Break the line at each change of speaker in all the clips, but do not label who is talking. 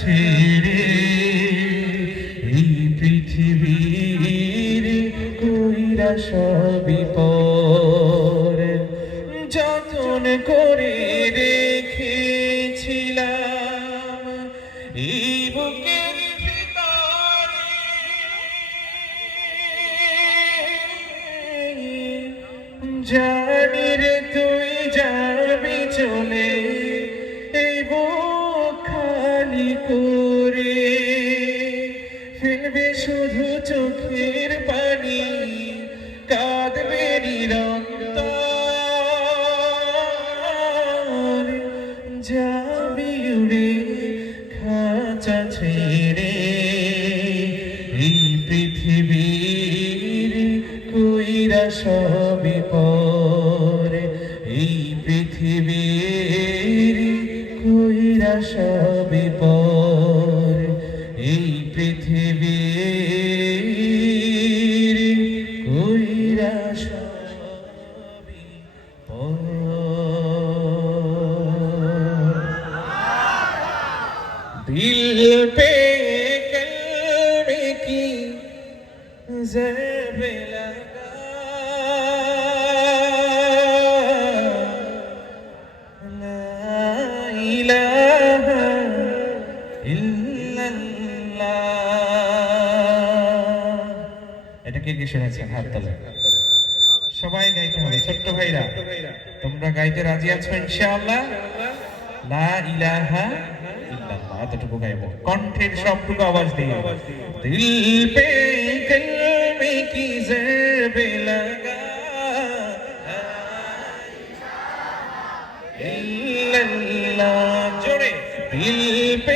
ছেড়ে এই পৃথিবীর কইরা সবই পর। যতন করে রেখেছিলাম এই বুকের জানি রে, তুই যাবি চলে। সবে পর এই পৃথিবী কইরা সবে দিল পে কি জবে লাগা কে কে শুনেছেন হাত তোলে। সবাই গাইতে হবে, ছোট্ট ভাইরা। তোমরা গাইতে রাজি আছো ইনশাআল্লাহ? লা ইলাহা ইল্লাল্লাহ, এতটুকু গাইবো। কণ্ঠের সবটুকু আওয়াজ দিয়ে। দিল পে কলমে কি জরবে লাগা ইল্লাল্লাহ, জোরে। দিল পে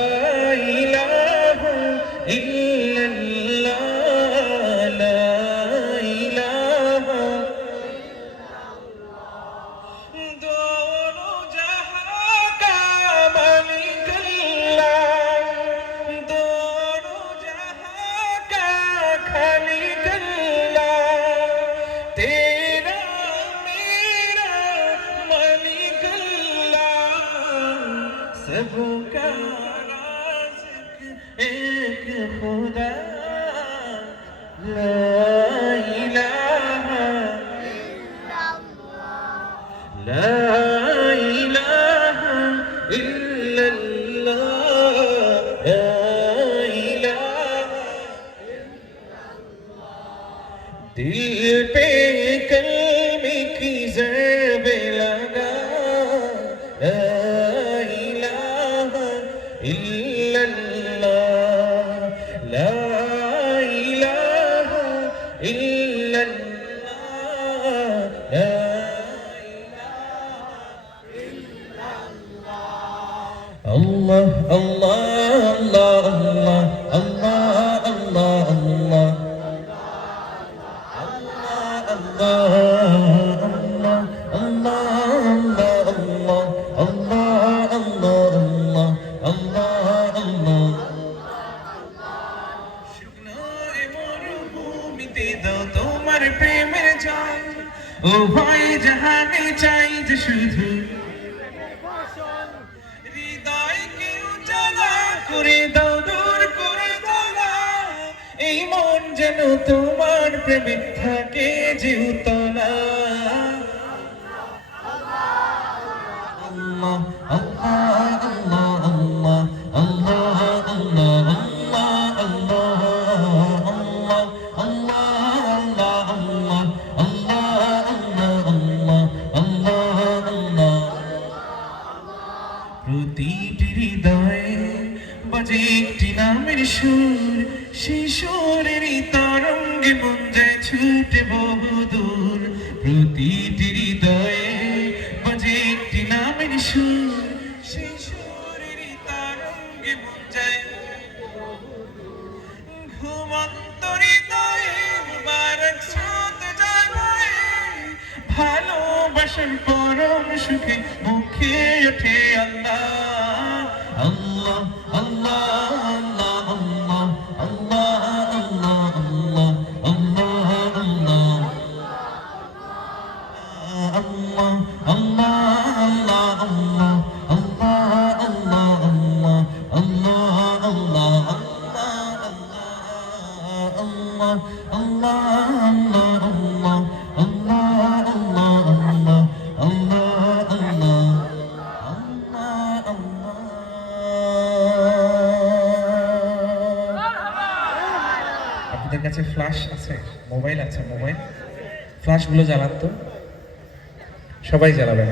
لا إله إلا الله ও ভয় জাহানে, চাই যে শুধু। হৃদয়কে উজালা করে দাও দূর করে দাও এই মন যেন তোমার প্রেমে থাকে যে নামের সুর, সেই সুরেরই তরঙ্গে মন যায় ছুটে বহুদূর প্রতিটি হৃদয়ে বাজে একটি নামের সুর, সেই সুরেরই তরঙ্গে মন হৃদয়ে মুবারক স্রোত যায় বয়ে। পরম সুখে মুখে ওঠে আল্লাহ আপনাদের কাছে ফ্ল্যাশ আছে মোবাইল আছে মোবাইল ফ্ল্যাশগুলো জ্বালান তো সবাই জ্বালাবেন